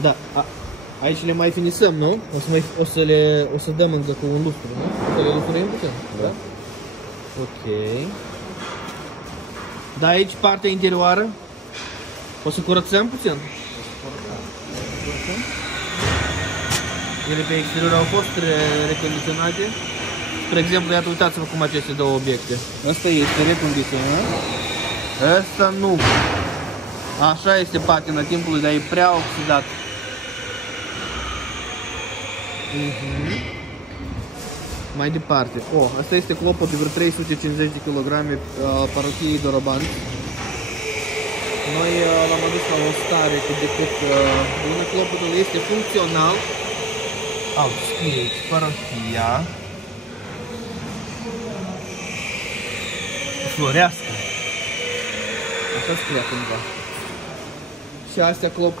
Da, aici le mai finisăm, nu? O să dăm încă cu un lustru, nu? Să le lustruim puțin, da? Ok. Da, aici partea interioară o să curățăm puțin. Ele pe exterior au fost recondiționate. Spre exemplu, iată, uitați-vă cum aceste două obiecte. Asta este recondiționat? Asta nu. Așa este patina timpului, dar e prea oxidat. Mai departe. Asta este clopot de vreo 350 de kg parochiei Doroban. Noi l-am adus la o stare cât de cât bună. Clopotul este funcțional. Scrie aici parochia. Florească. Așa scria cândva. Și astea clop